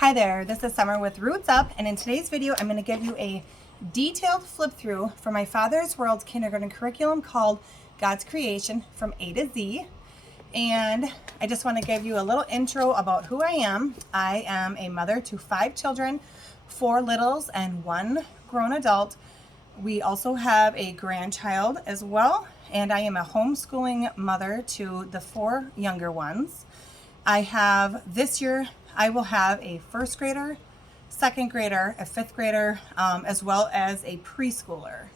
Hi there, this is Summer with Roots Up, and in today's video I'm going to give you a detailed flip through for my Father's World kindergarten curriculum called God's Creation from A to Z. And I just want to give you a little intro about who I am. I am a mother to 5 children, 4 littles and 1 grown adult. We also have a grandchild as well, and I am a homeschooling mother to the 4 younger ones. This year I will have a 1st grader, 2nd grader, a 5th grader, as well as a preschooler.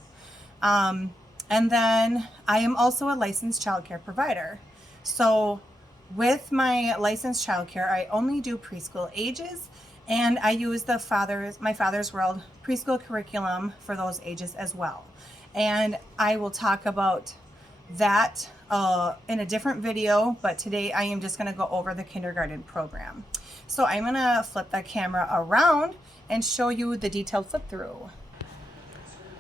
And then I am also a licensed childcare provider. So with my licensed childcare, I only do preschool ages, and I use my Father's World preschool curriculum for those ages as well. And I will talk about that in a different video, but today I am just going to go over the kindergarten program. So I'm going to flip the camera around and show you the detailed flip through.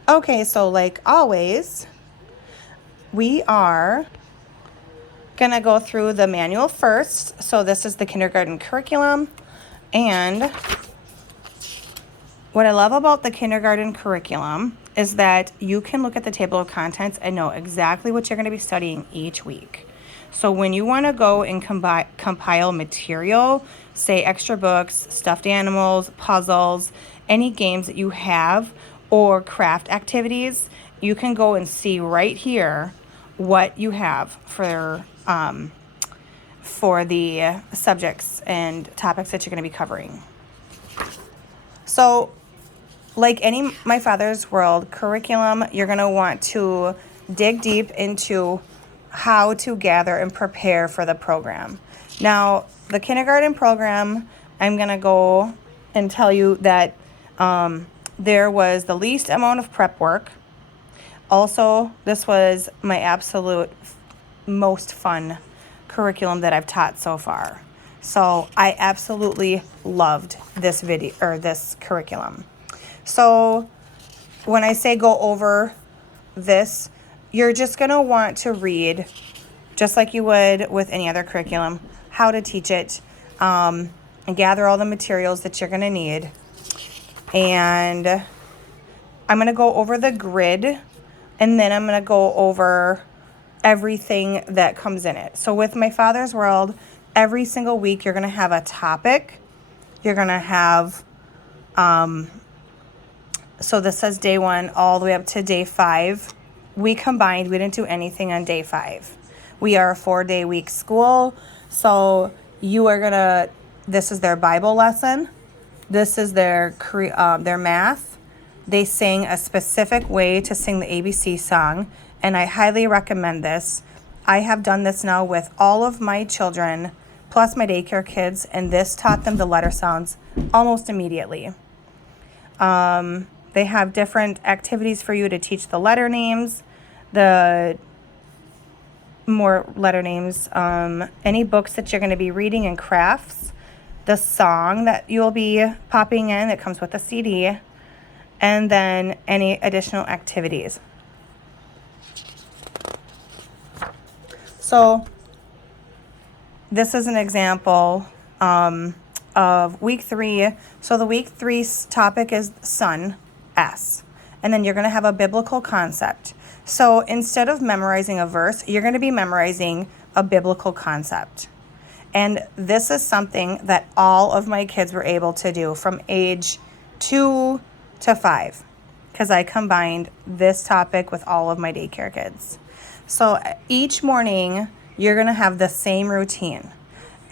Okay, so like always, we are going to go through the manual first. So this is the kindergarten curriculum, and what I love about the kindergarten curriculum is that you can look at the table of contents and know exactly what you're going to be studying each week. So when you want to go and compile material, say extra books, stuffed animals, puzzles, any games that you have, or craft activities, you can go and see right here what you have for the subjects and topics that you're going to be covering. So like any My Father's World curriculum, you're going to want to dig deep into how to gather and prepare for the program. Now, the kindergarten program, I'm going to go and tell you that there was the least amount of prep work. Also, this was my absolute most fun curriculum that I've taught so far. So I absolutely loved this curriculum. So when I say go over this, you're just going to want to read, just like you would with any other curriculum, how to teach it, and gather all the materials that you're going to need. And I'm going to go over the grid, and then I'm going to go over everything that comes in it. So with My Father's World, every single week you're going to have a topic. You're going to have so this says day 1 all the way up to day 5. We combined. We didn't do anything on day 5. We are a 4-day week school. So you are going to, this is their Bible lesson. This is their math. They sing a specific way to sing the ABC song, and I highly recommend this. I have done this now with all of my children, plus my daycare kids, and this taught them the letter sounds almost immediately. They have different activities for you to teach the letter names, any books that you're going to be reading, and crafts, the song that you'll be popping in that comes with the CD, and then any additional activities. So this is an example of week 3. So the week 3 topic is sun, S. And then you're going to have a biblical concept. So instead of memorizing a verse, you're going to be memorizing a biblical concept. And this is something that all of my kids were able to do from age 2 to 5, because I combined this topic with all of my daycare kids. So each morning, you're going to have the same routine.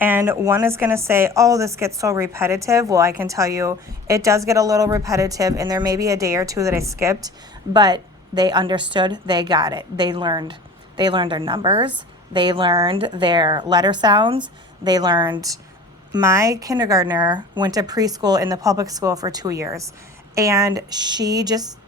And one is going to say, oh, this gets so repetitive. Well, I can tell you it does get a little repetitive, and there may be a day or two that I skipped, but they understood, they got it. They learned their numbers. They learned their letter sounds. They learned, my kindergartner went to preschool in the public school for 2 years, and she just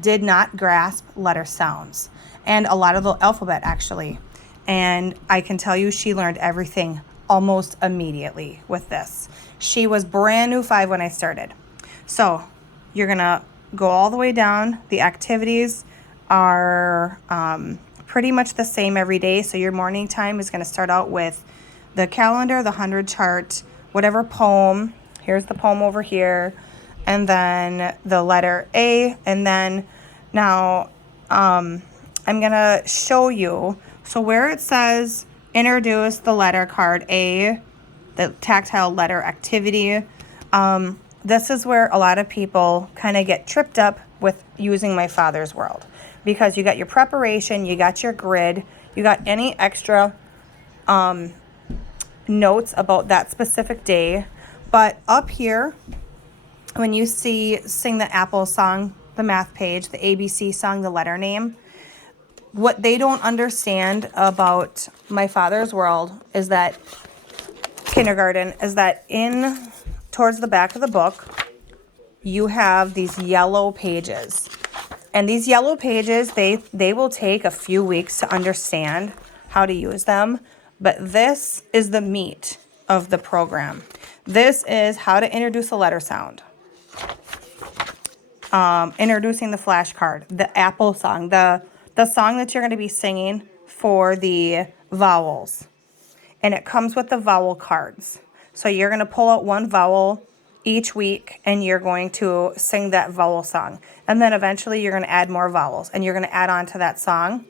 did not grasp letter sounds and a lot of the alphabet, actually. And I can tell you she learned everything almost immediately with this. She was brand new 5 when I started. So you're going to go all the way down. The activities are pretty much the same every day. So your morning time is going to start out with the calendar, the 100 chart, whatever poem Here's the poem over here, and then the letter A, and then now I'm gonna show you. So where it says introduce the letter card A, the tactile letter activity, this is where a lot of people kind of get tripped up with using My Father's World, because you got your preparation, you got your grid, you got any extra notes about that specific day. But up here, when you see sing the Apple song, the math page, the ABC song, the letter name, what they don't understand about My Father's World is that kindergarten is that in towards the back of the book, you have these yellow pages. And these yellow pages, they will take a few weeks to understand how to use them. But this is the meat of the program. This is how to introduce a letter sound. Introducing the flashcard, the Apple song, the song that you're going to be singing for the vowels. And it comes with the vowel cards. So you're going to pull out one vowel each week, and you're going to sing that vowel song. And then eventually you're going to add more vowels, and you're going to add on to that song.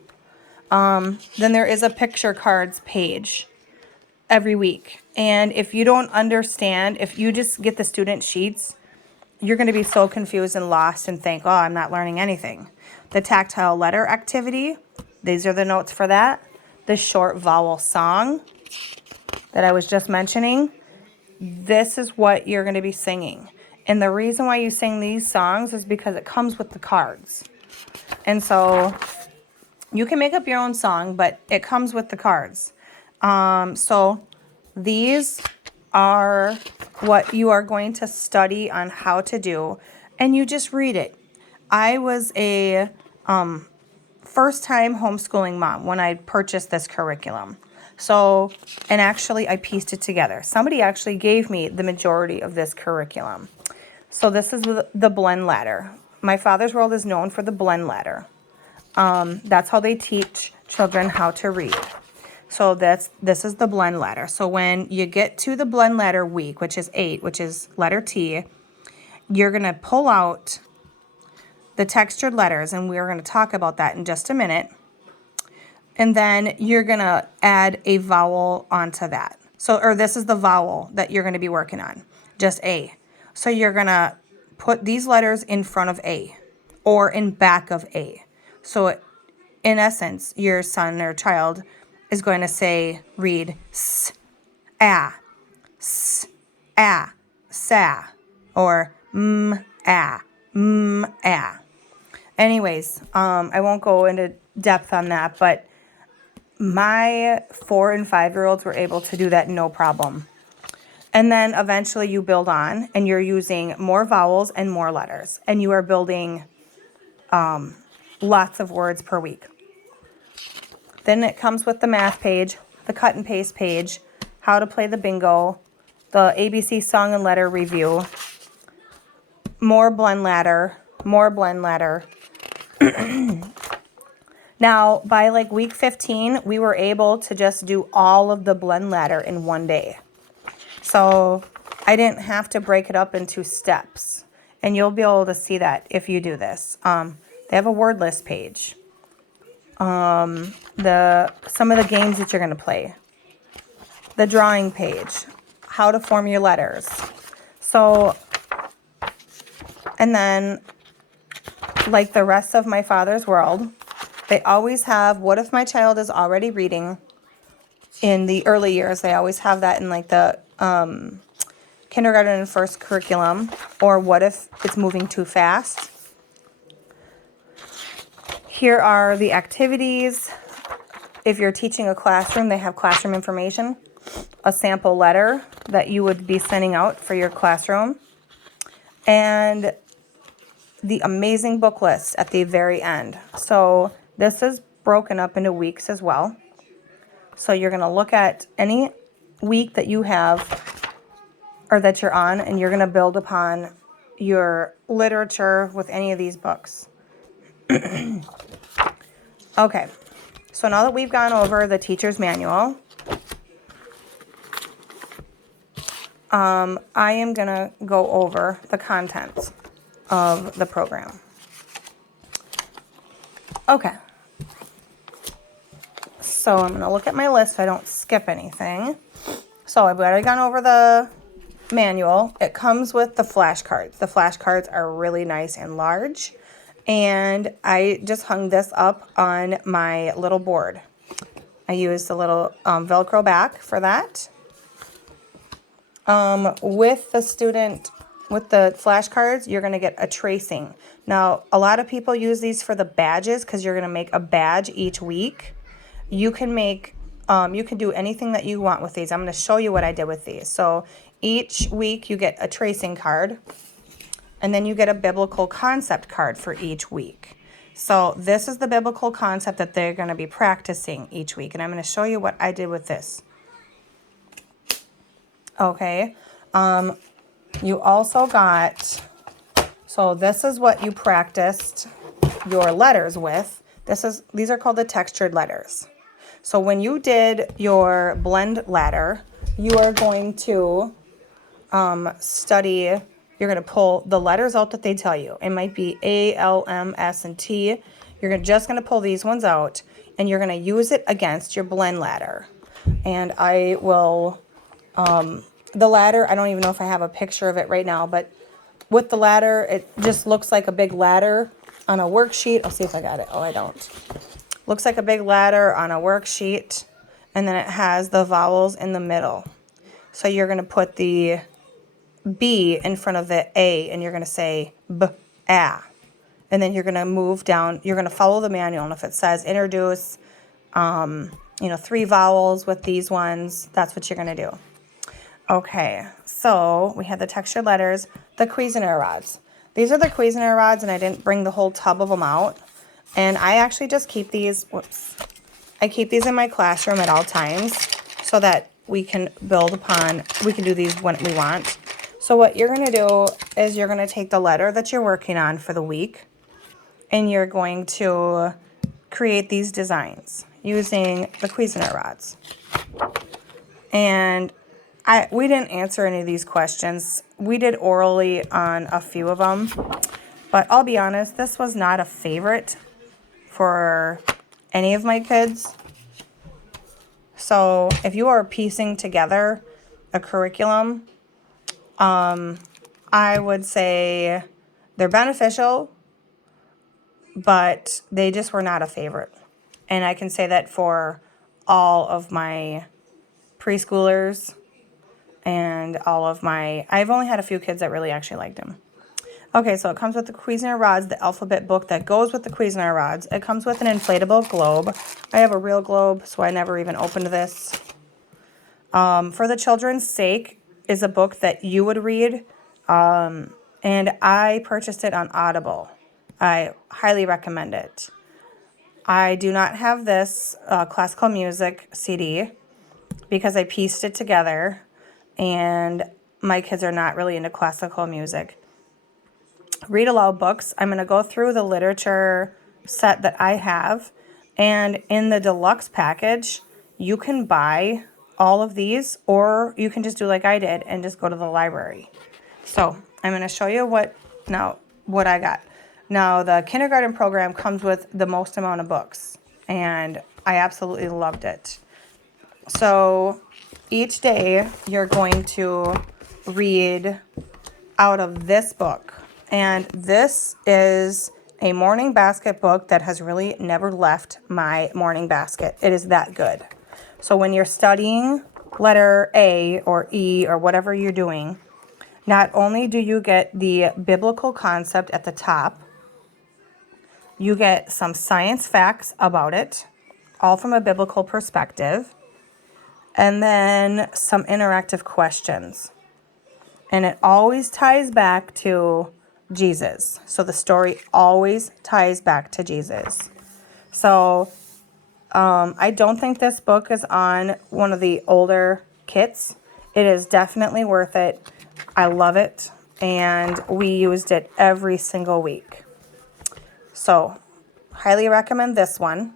Then there is a picture cards page every week. And if you don't understand, if you just get the student sheets, you're going to be so confused and lost and think, oh, I'm not learning anything. The tactile letter activity, these are the notes for that. The short vowel song that I was just mentioning, this is what you're going to be singing. And the reason why you sing these songs is because it comes with the cards. And so you can make up your own song, but it comes with the cards. So these are what you are going to study on how to do, and you just read it. I was a first-time homeschooling mom when I purchased this curriculum. So, and actually I pieced it together. Somebody actually gave me the majority of this curriculum. So this is the blend ladder. My Father's World is known for the blend ladder. That's how they teach children how to read. So this is the blend ladder. So when you get to the blend ladder week, which is 8, which is letter T, you're going to pull out the textured letters, and we're going to talk about that in just a minute. And then you're going to add a vowel onto that. So, or this is the vowel that you're going to be working on, just A. So you're going to put these letters in front of A or in back of A. So in essence, your son or child is going to read s, a, sa, or a. Anyways, I won't go into depth on that, but my 4 and 5-year-olds were able to do that no problem. And then eventually you build on, and you're using more vowels and more letters, and you are building lots of words per week. Then it comes with the math page, the cut and paste page, how to play the bingo, the ABC song and letter review, more blend ladder. Now, by like week 15, we were able to just do all of the blend ladder in one day. So I didn't have to break it up into steps. And you'll be able to see that if you do this. They have a word list page. Some of the games that you're going to play. The drawing page. How to form your letters. So, and then, like the rest of My Father's World, they always have, what if my child is already reading in the early years? They always have that in like the kindergarten and first curriculum. Or what if it's moving too fast? Here are the activities. If you're teaching a classroom, they have classroom information. A sample letter that you would be sending out for your classroom. And the amazing book list at the very end. So this is broken up into weeks as well. So you're going to look at any week that you have or that you're on, and you're going to build upon your literature with any of these books. Okay, so now that we've gone over the teacher's manual, I am going to go over the contents of the program. Okay. So I'm going to look at my list so I don't skip anything. So I've already gone over the manual. It comes with the flashcards. The flashcards are really nice and large. And I just hung this up on my little board. I used the little Velcro back for that. With the flashcards, you're going to get a tracing. Now, a lot of people use these for the badges because you're going to make a badge each week. You can do anything that you want with these. I'm going to show you what I did with these. So each week you get a tracing card, and then you get a biblical concept card for each week. So this is the biblical concept that they're going to be practicing each week, and I'm going to show you what I did with this. Okay, you also got, so this is what you practiced your letters with. These are called the textured letters. So when you did your blend ladder, you are going to you're going to pull the letters out that they tell you. It might be A, L, M, S, and T. You're just going to pull these ones out, and you're going to use it against your blend ladder. And I will, the ladder, I don't even know if I have a picture of it right now, but with the ladder, it just looks like a big ladder on a worksheet. I'll see if I got it. Oh, I don't. Looks like a big ladder on a worksheet, and then it has the vowels in the middle. So you're going to put the B in front of the A, and you're going to say B, A. And then you're going to move down. You're going to follow the manual, and if it says introduce, 3 vowels with these ones, that's what you're going to do. Okay, so we had the textured letters, the Cuisinart rods. These are the Cuisinart rods, and I didn't bring the whole tub of them out. And I actually just keep these, I keep these in my classroom at all times so that we can we can do these when we want. So what you're going to do is you're going to take the letter that you're working on for the week, and you're going to create these designs using the Cuisinart rods. And we didn't answer any of these questions. We did orally on a few of them, but I'll be honest, this was not a favorite for any of my kids. So if you are piecing together a curriculum, I would say they're beneficial, but they just were not a favorite. And I can say that for all of my preschoolers and I've only had a few kids that really actually liked them. Okay, so it comes with the Cuisinart rods, the alphabet book that goes with the Cuisinart rods. It comes with an inflatable globe. I have a real globe, so I never even opened this. For the Children's Sake is a book that you would read, and I purchased it on Audible. I highly recommend it. I do not have this classical music CD because I pieced it together, and my kids are not really into classical music. Read aloud books. I'm going to go through the literature set that I have, and in the deluxe package, you can buy all of these, or you can just do like I did and just go to the library. So I'm going to show you what I got. Now, the kindergarten program comes with the most amount of books, and I absolutely loved it. So each day you're going to read out of this book. And this is a morning basket book that has really never left my morning basket. It is that good. So when you're studying letter A or E or whatever you're doing, not only do you get the biblical concept at the top, you get some science facts about it, all from a biblical perspective, and then some interactive questions. And it always ties back to Jesus. So the story always ties back to Jesus. So I don't think this book is on one of the older kits. It is definitely worth it. I love it. And we used it every single week. So highly recommend this one.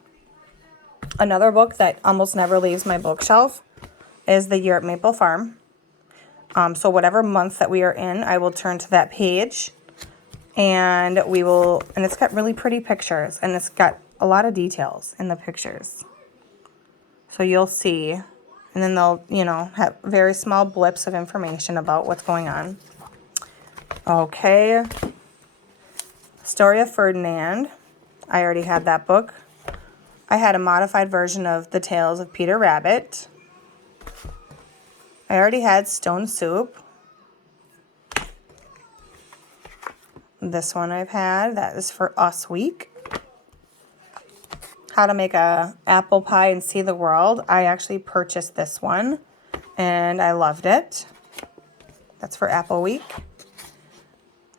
Another book that almost never leaves my bookshelf is The Year at Maple Farm. So whatever month that we are in, I will turn to that page, and and it's got really pretty pictures, and it's got a lot of details in the pictures. So you'll see, and then they'll, have very small blips of information about what's going on. Okay. Story of Ferdinand. I already had that book. I had a modified version of The Tales of Peter Rabbit. I already had Stone Soup. This one I've had. That is for Us Week. How to Make a Apple Pie and See the World. I actually purchased this one, and I loved it. That's for Apple Week.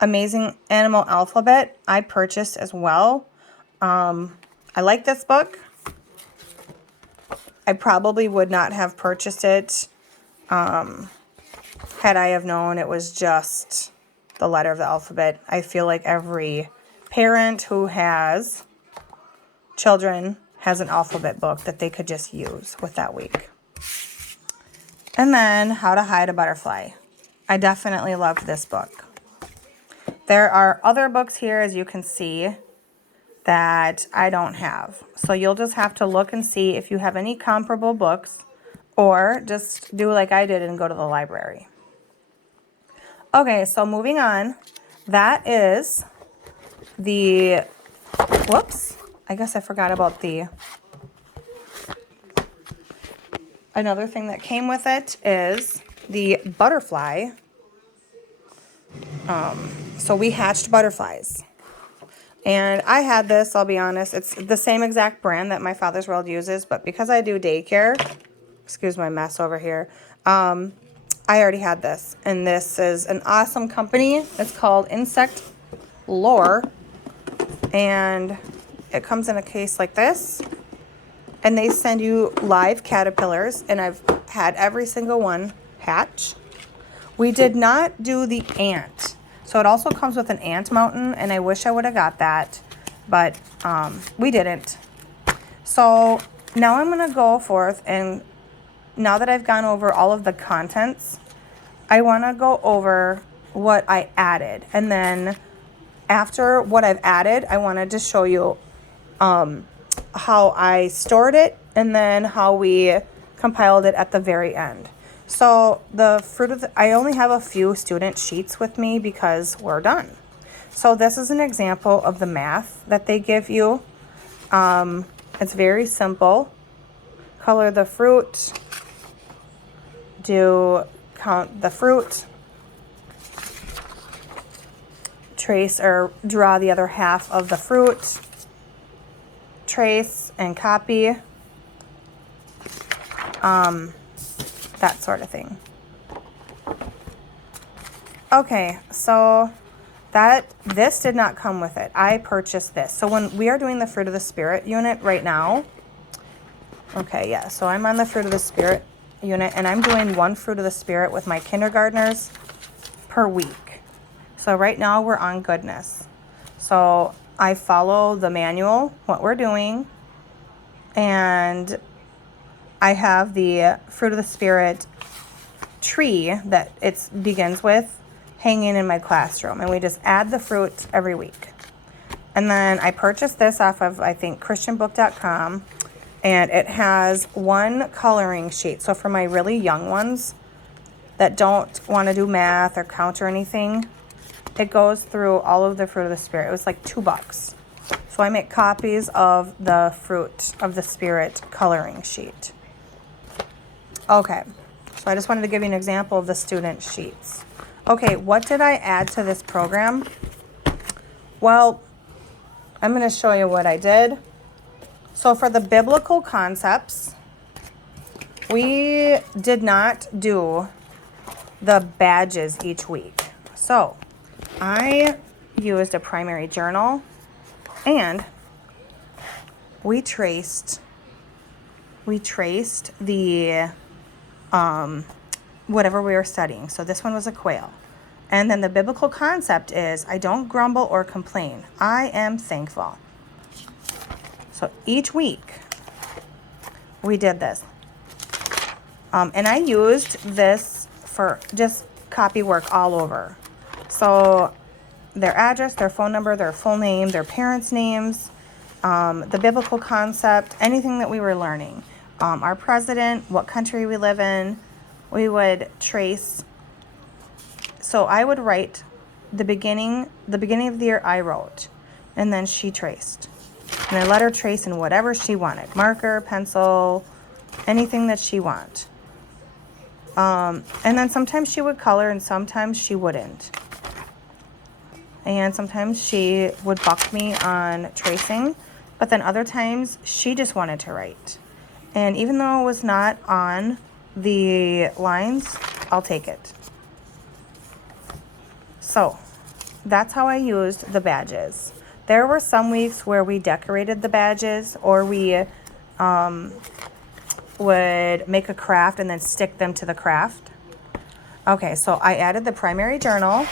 Amazing Animal Alphabet. I purchased as well. I like this book. I probably would not have purchased it had I have known it was just the letter of the alphabet. I feel like every parent who has children has an alphabet book that they could just use with that week. And then How to Hide a Butterfly. I definitely loved this book. There are other books here, as you can see, that I don't have. So you'll just have to look and see if you have any comparable books, or just do like I did and go to the library. Okay, so moving on. That is the, whoops, I guess I forgot about another thing that came with it is the butterfly. So we hatched butterflies. And I had this, I'll be honest, it's the same exact brand that My Father's World uses, but because I do daycare, excuse my mess over here, I already had this. And this is an awesome company. It's called Insect Lore. And it comes in a case like this. And they send you live caterpillars, and I've had every single one hatch. We did not do the ant. So it also comes with an ant mountain, and I wish I would have got that, but we didn't. So now I'm going to go forth, and now that I've gone over all of the contents, I want to go over what I added. And then after what I've added, I wanted to show you how I stored it, and then how we compiled it at the very end. So I only have a few student sheets with me because we're done. So this is an example of the math that they give you. It's very simple. Color the fruit. Count the fruit. Trace or draw the other half of the fruit. Trace and copy. That sort of thing. Okay, so this did not come with it. I purchased this. So when we are doing the Fruit of the Spirit unit right now, okay, yeah, so I'm on the Fruit of the Spirit unit, and I'm doing one Fruit of the Spirit with my kindergartners per week. So right now we're on goodness. So I follow the manual, what we're doing, and I have the Fruit of the Spirit tree that it begins with hanging in my classroom, and we just add the fruit every week. And then I purchased this off of, I think, christianbook.com, and it has one coloring sheet. So for my really young ones that don't want to do math or count or anything, it goes through all of the Fruit of the Spirit. It was like $2. So I make copies of the Fruit of the Spirit coloring sheet. Okay, so I just wanted to give you an example of the student sheets. Okay, what did I add to this program? Well, I'm going to show you what I did. So for the biblical concepts, we did not do the badges each week. So I used a primary journal, and we traced the whatever we were studying. So this one was a quail. And then the biblical concept is, I don't grumble or complain. I am thankful. So each week we did this. And I used this for just copy work all over. So their address, their phone number, their full name, their parents' names, the biblical concept, anything that we were learning. Our president, what country we live in, we would trace. So I would write the beginning of the year I wrote, and then she traced. And I let her trace in whatever she wanted, marker, pencil, anything that she want. And then sometimes she would color and sometimes she wouldn't. And sometimes she would buck me on tracing, but then other times she just wanted to write. And even though it was not on the lines, I'll take it. So that's how I used the badges. There were some weeks where we decorated the badges, or we would make a craft and then stick them to the craft. Okay, so I added the primary journal.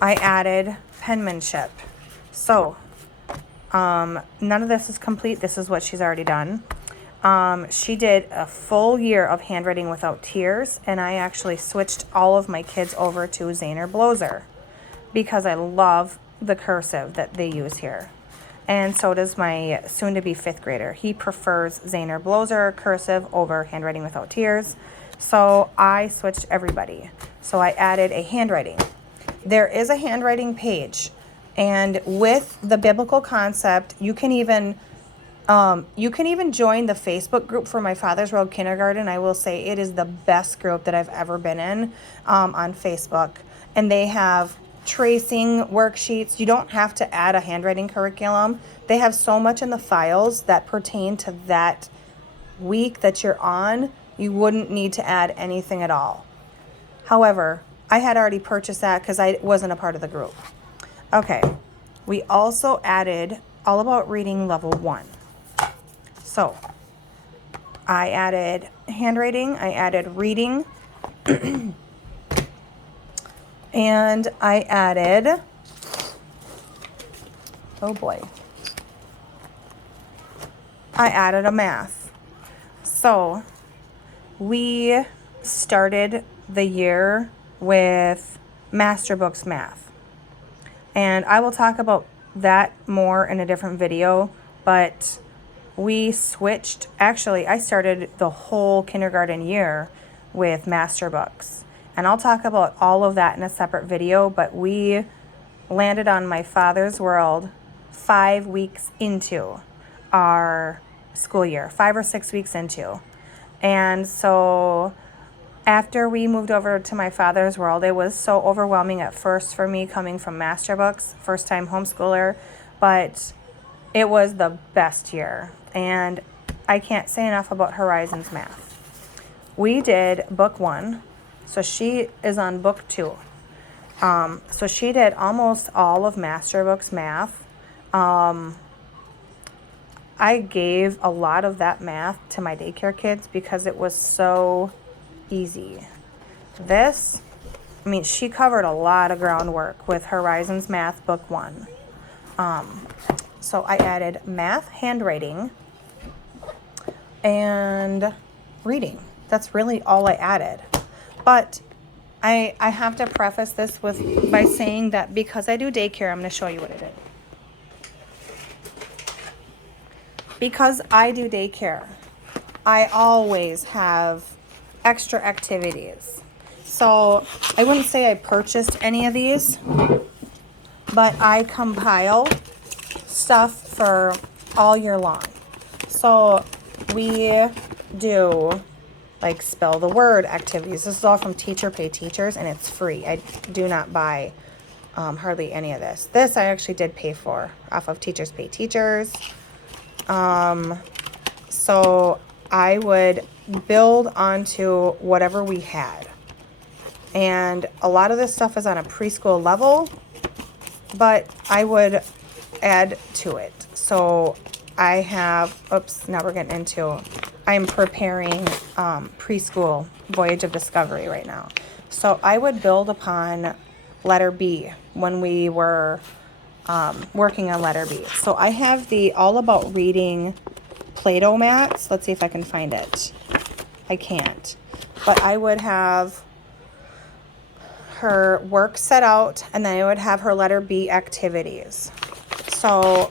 I added penmanship. So none of this is complete. This is what she's already done. She did a full year of Handwriting Without Tears, and I actually switched all of my kids over to Zahner Bloser because I love the cursive that they use here. And so does my soon-to-be 5th grader. He prefers Zahner Bloser cursive over Handwriting Without Tears. So I switched everybody. So I added a handwriting. There is a handwriting page. And with the biblical concept, you can even join the Facebook group for My Father's World Kindergarten. I will say it is the best group that I've ever been in on Facebook. And they have tracing worksheets. You don't have to add a handwriting curriculum. They have so much in the files that pertain to that week that you're on. You wouldn't need to add anything at all. However, I had already purchased that because I wasn't a part of the group. Okay, we also added All About Reading Level 1. So I added handwriting, I added reading, and I added, oh boy, I added a math. So we started the year with Master Books Math. And I will talk about that more in a different video, but we switched. Actually, I started the whole kindergarten year with Master Books. And I'll talk about all of that in a separate video, but we landed on My Father's World 5 weeks into our school year, 5 or 6 weeks into. And so after we moved over to My Father's World, it was so overwhelming at first for me coming from Master Books, first time homeschooler, but it was the best year. And I can't say enough about Horizons Math. We did book 1, so she is on book 2. So she did almost all of Master Books Math. I gave a lot of that math to my daycare kids because it was so easy. This, I mean, she covered a lot of groundwork with Horizons Math Book 1. So I added math, handwriting, and reading. That's really all I added. But I have to preface this by saying that because I do daycare, I'm going to show you what I did. Because I do daycare, I always have extra activities. So I wouldn't say I purchased any of these, but I compile stuff for all year long. So we do like spell the word activities. This is all from Teacher Pay Teachers, and it's free. I do not buy hardly any of this. This I actually did pay for off of Teachers Pay Teachers. So I would build onto whatever we had. And a lot of this stuff is on a preschool level, but I would add to it. So I have, now we're getting into, I'm preparing preschool Voyage of Discovery right now. So I would build upon letter B when we were working on letter B. So I have the All About Reading Play-Doh mats. Let's see if I can find it. I can't. but I would have her work set out, and then I would have her letter B activities. So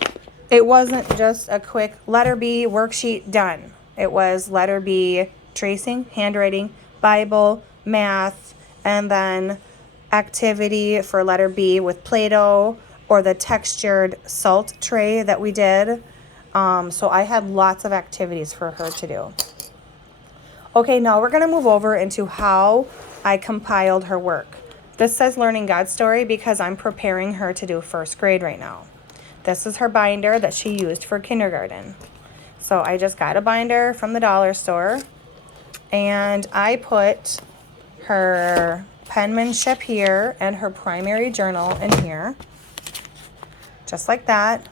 it wasn't just a quick letter B worksheet done. It was letter B tracing, handwriting, Bible, math, and then activity for letter B with Play-Doh or the textured salt tray that we did. So I had lots of activities for her to do. Okay, now we're going to move over into how I compiled her work. This says Learning God's Story because I'm preparing her to do first grade right now. This is her binder that she used for kindergarten. So I just got a binder from the dollar store, and I put her penmanship here and her primary journal in here, just like that.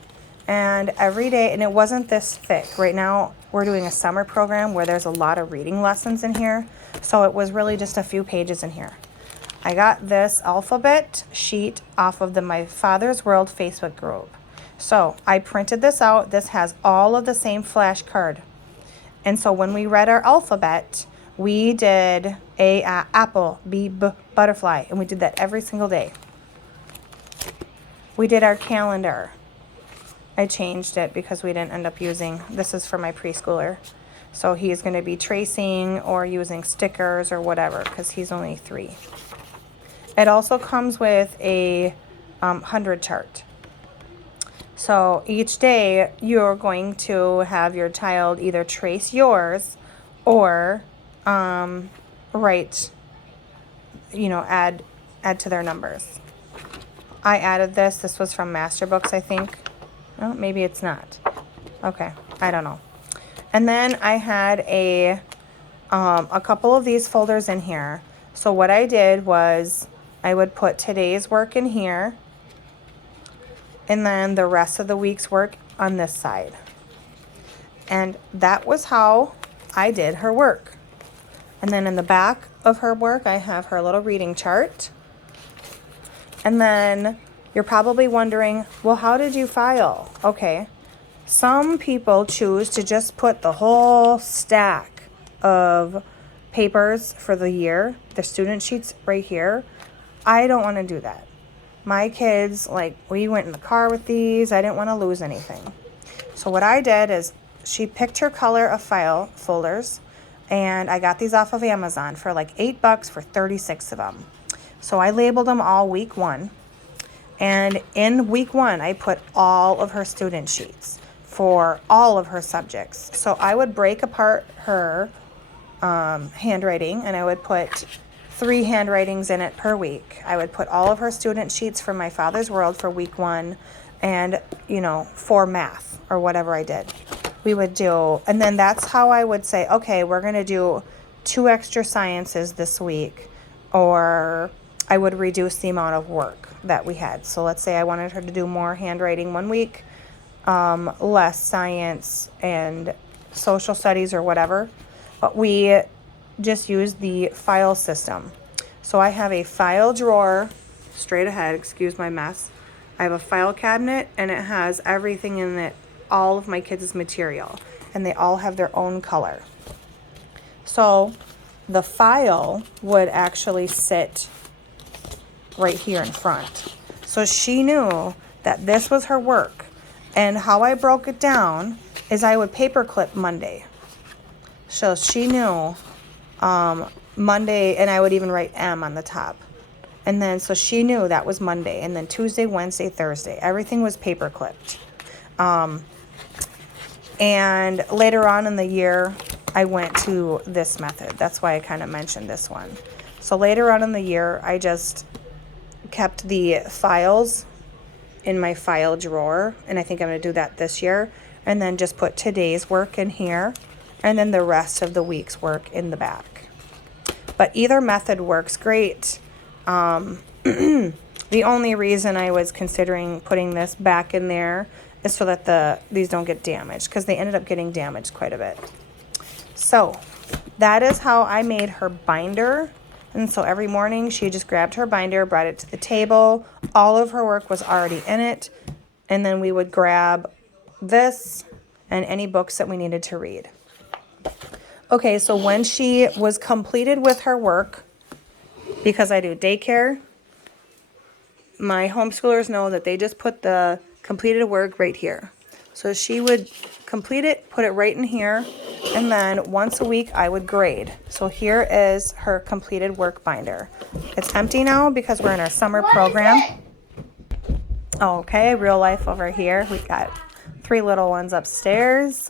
And every day, and it wasn't this thick. Right now, we're doing a summer program where there's a lot of reading lessons in here. So it was really just a few pages in here. I got this alphabet sheet off of the My Father's World Facebook group. So I printed this out. This has all of the same flashcard. And so when we read our alphabet, we did A, apple, B, butterfly. And we did that every single day. We did our calendar. I changed it because we didn't end up using, this is for my preschooler. So he's going to be tracing or using stickers or whatever because he's only 3. It also comes with a 100 chart. So each day you're going to have your child either trace yours or write, add to their numbers. I added this. This was from Master Books, I think. Oh, maybe it's not. Okay, I don't know. And then I had a couple of these folders in here. So what I did was I would put today's work in here, and then the rest of the week's work on this side. And that was how I did her work. And then in the back of her work, I have her little reading chart. And then you're probably wondering, well, how did you file? Okay, some people choose to just put the whole stack of papers for the year, the student sheets right here. I don't want to do that. My kids, we went in the car with these. I didn't want to lose anything. So what I did is she picked her color of file folders, and I got these off of Amazon for $8 for 36 of them. So I labeled them all week 1. And in week 1, I put all of her student sheets for all of her subjects. So I would break apart her handwriting, and I would put 3 handwritings in it per week. I would put all of her student sheets for My Father's World for week 1 and, for math or whatever I did. We would do, and then that's how I would say, okay, we're going to do 2 extra sciences this week, or I would reduce the amount of work that we had. So let's say I wanted her to do more handwriting one week, less science and social studies or whatever. But we just use the file system. So I have a file drawer straight ahead, excuse my mess. I have a file cabinet, and it has everything in it, all of my kids' material, and they all have their own color. So the file would actually sit right here in front. So she knew that this was her work. And how I broke it down is I would paperclip Monday. So she knew Monday, and I would even write M on the top. And then, so she knew that was Monday. And then Tuesday, Wednesday, Thursday, everything was paper clipped. And later on in the year, I went to this method. That's why I kind of mentioned this one. So later on in the year, I just kept the files in my file drawer. And I think I'm going to do that this year. And then just put today's work in here. And then the rest of the week's work in the back. But either method works great. The only reason I was considering putting this back in there is so that these don't get damaged, because they ended up getting damaged quite a bit. So that is how I made her binder. And so every morning she just grabbed her binder, brought it to the table. All of her work was already in it. And then we would grab this and any books that we needed to read. Okay, so when she was completed with her work, because I do daycare, my homeschoolers know that they just put the completed work right here. So she would complete it, put it right in here, and then once a week I would grade. So here is her completed work binder. It's empty now because we're in our summer program. Okay, real life over here. We've got 3 little ones upstairs.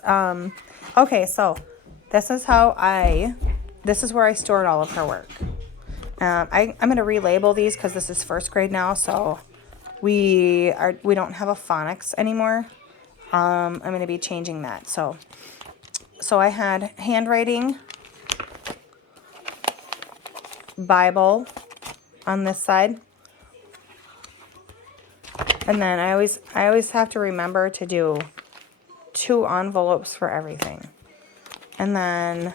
Okay, so this is this is where I stored all of her work. I'm going to relabel these because this is first grade now, so we don't have a phonics anymore. I'm going to be changing that. So I had handwriting, Bible on this side. And then I always have to remember to do 2 envelopes for everything. And then,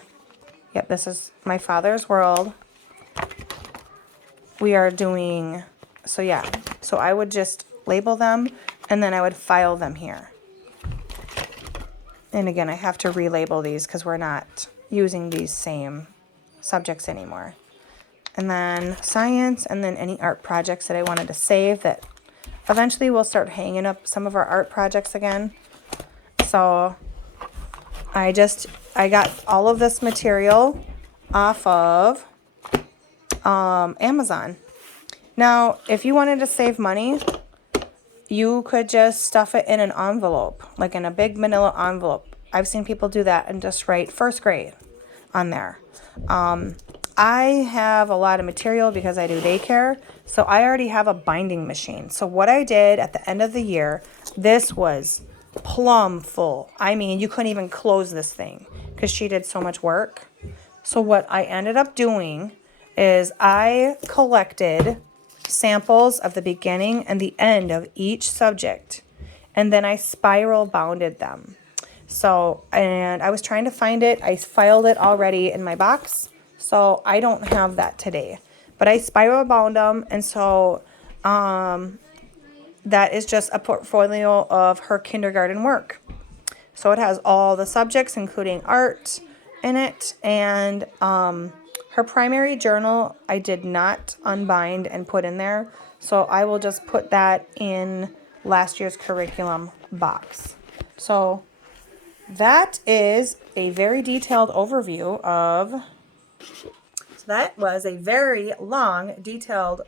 yep, this is my father's world. We are doing, so yeah, so I would just label them and then I would file them here. And again, I have to relabel these because we're not using these same subjects anymore. And then science, and then any art projects that I wanted to save that eventually we'll start hanging up some of our art projects again. So I got all of this material off of Amazon. Now, if you wanted to save money, you could just stuff it in an envelope, like in a big manila envelope. I've seen people do that and just write first grade on there. I have a lot of material because I do daycare, so I already have a binding machine. So what I did at the end of the year, this was plumb full. I mean, you couldn't even close this thing because she did so much work. So what I ended up doing is I collected samples of the beginning and the end of each subject, and then I spiral bounded them. So, and I was trying to find it. I filed it already in my box, so I don't have that today. But I spiral bound them, and so that is just a portfolio of her kindergarten work. So it has all the subjects, including art, in it, and her primary journal I did not unbind and put in there, so I will just put that in last year's curriculum box. So that is a very detailed overview of, so that was a very long, detailed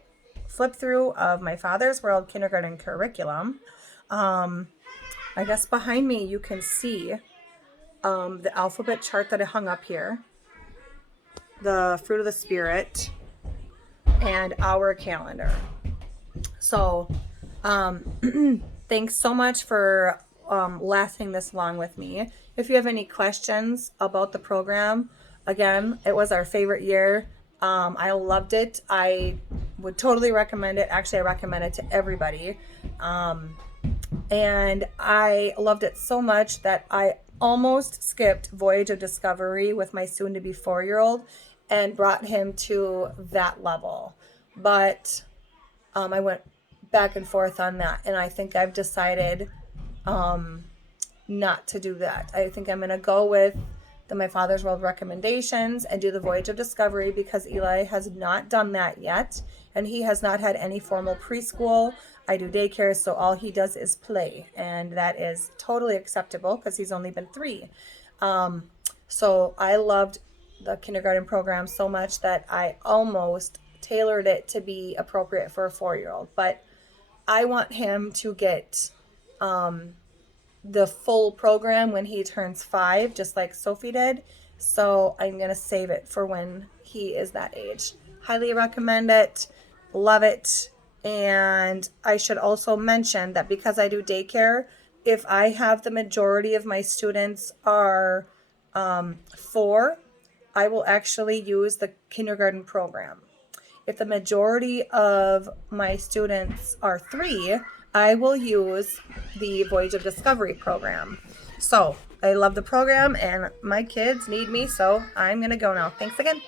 flip through of my Father's World kindergarten curriculum. I guess behind me you can see the alphabet chart that I hung up here, the fruit of the spirit, and our calendar. So thanks so much for lasting this long with me. If you have any questions about the program, again, it was our favorite year. I loved it. I would totally recommend it. Actually, I recommend it to everybody. And I loved it so much that I almost skipped Voyage of Discovery with my soon-to-be 4-year-old and brought him to that level. But I went back and forth on that, and I think I've decided not to do that. I think I'm going to go with My Father's World recommendations and do the Voyage of Discovery because Eli has not done that yet, and he has not had any formal preschool. I do daycare, so all he does is play, and that is totally acceptable because he's only been 3. So I loved the kindergarten program so much that I almost tailored it to be appropriate for a 4-year-old, but I want him to get the full program when he turns 5, just like Sophie did. So I'm going to save it for when he is that age. Highly recommend it. Love it. And I should also mention that because I do daycare, if I have the majority of my students are 4, I will actually use the kindergarten program. If the majority of my students are 3, I will use the Voyage of Discovery program. So I love the program and my kids need me, so I'm going to go now. Thanks again.